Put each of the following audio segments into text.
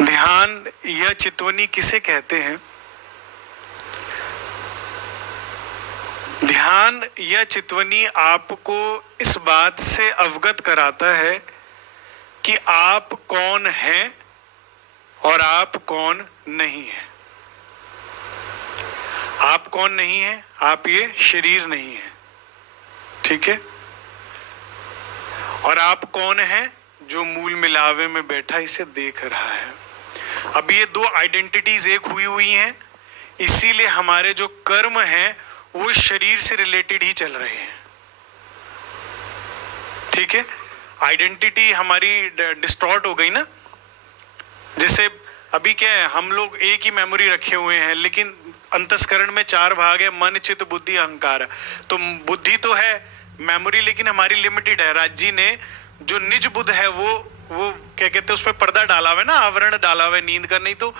ध्यान या चितवनी किसे कहते हैं? ध्यान या चितवनी आपको इस बात से अवगत कराता है कि आप कौन हैं और आप कौन नहीं हैं। आप कौन नहीं हैं? आप ये शरीर नहीं है, ठीक है। और आप कौन हैं? जो मूल मिलावे में बैठा इसे देख रहा है। अब ये दो आइडेंटिटीज एक हुई हैं, इसीलिए हमारे जो कर्म हैं वो शरीर से रिलेटेड ही चल रहे हैं, ठीक है। आइडेंटिटी हमारी डिस्टॉर्ट हो गई ना। जैसे अभी क्या है, हम लोग एक ही मेमोरी रखे हुए हैं, लेकिन अंतस्करण में 4 भाग है, मन, चित्त, बुद्धि, अहंकार। तो बुद्धि तो है मेमोरी, लेकिन हमारी लिमिटेड है। राजी ने जो निज बुद्ध है वो क्या कहते हैं, उस पर पर्दा डाला हुआ है ना, आवरण डाला हुआ है नींद का। नहीं तो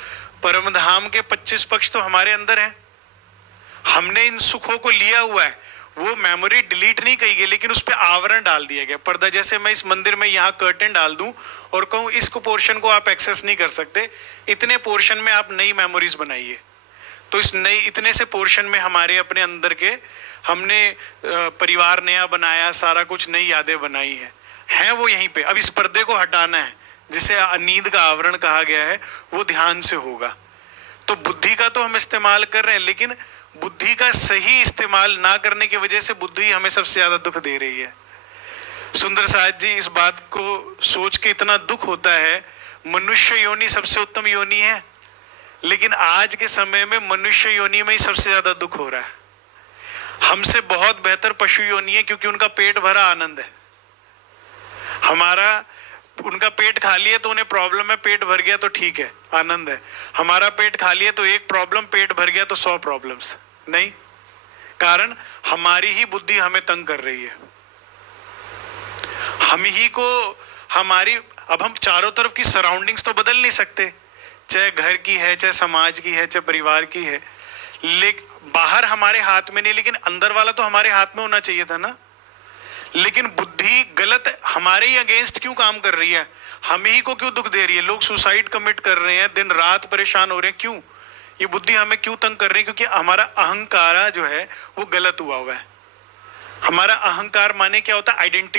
परम धाम के 25 पक्ष तो हमारे अंदर है। हमने इन सुखों को लिया हुआ है, वो मेमोरी डिलीट नहीं कही गई, लेकिन उस पर आवरण डाल दिया गया, पर्दा। जैसे मैं इस मंदिर में यहाँ कर्टेन डाल दूं और कहूं इस पोर्शन को आप एक्सेस नहीं कर सकते, इतने पोर्शन में आप नई मेमोरीज बनाइए। तो इस नई इतने से पोर्शन में हमारे अपने अंदर के हमने परिवार नया बनाया, सारा कुछ नई यादें बनाई है वो यहीं पे। अब इस पर्दे को हटाना है, जिसे नींद का आवरण कहा गया है, वो ध्यान से होगा। तो बुद्धि का तो हम इस्तेमाल कर रहे हैं, लेकिन बुद्धि का सही इस्तेमाल ना करने की वजह से बुद्धि हमें सबसे ज्यादा दुख दे रही है। सुंदर साहब जी, इस बात को सोच के इतना दुख होता है। मनुष्य योनि सबसे उत्तम योनि है, लेकिन आज के समय में मनुष्य योनि में ही सबसे ज्यादा दुख हो रहा है। हमसे बहुत बेहतर पशु योनि है, क्योंकि उनका पेट भरा आनंद है। हमारा उनका पेट खाली है तो उन्हें प्रॉब्लम है, पेट भर गया तो ठीक है, आनंद है। हमारा पेट खाली है तो एक प्रॉब्लम, पेट भर गया तो 100 प्रॉब्लम्स। नहीं, कारण हमारी ही बुद्धि हमें तंग कर रही है। हम ही को हमारी, अब हम चारों तरफ की सराउंडिंग्स तो बदल नहीं सकते, चाहे घर की है, चाहे समाज की है, चाहे परिवार की है, लेकिन बाहर हमारे हाथ में नहीं, लेकिन अंदर वाला तो हमारे हाथ में होना चाहिए था ना। लेकिन बुद्धि गलत हमारे ही अगेंस्ट क्यों काम कर रही है? हम ही को क्यों दुख दे रही है? लोग सुसाइड कमिट कर रहे हैं, दिन रात परेशान हो रहे हैं, क्यों? ये बुद्धि हमें क्यों तंग कर रही है? क्योंकि हमारा अहंकार जो है वो गलत हुआ है। हमारा अहंकार माने क्या होता है? आइडेंटिटी।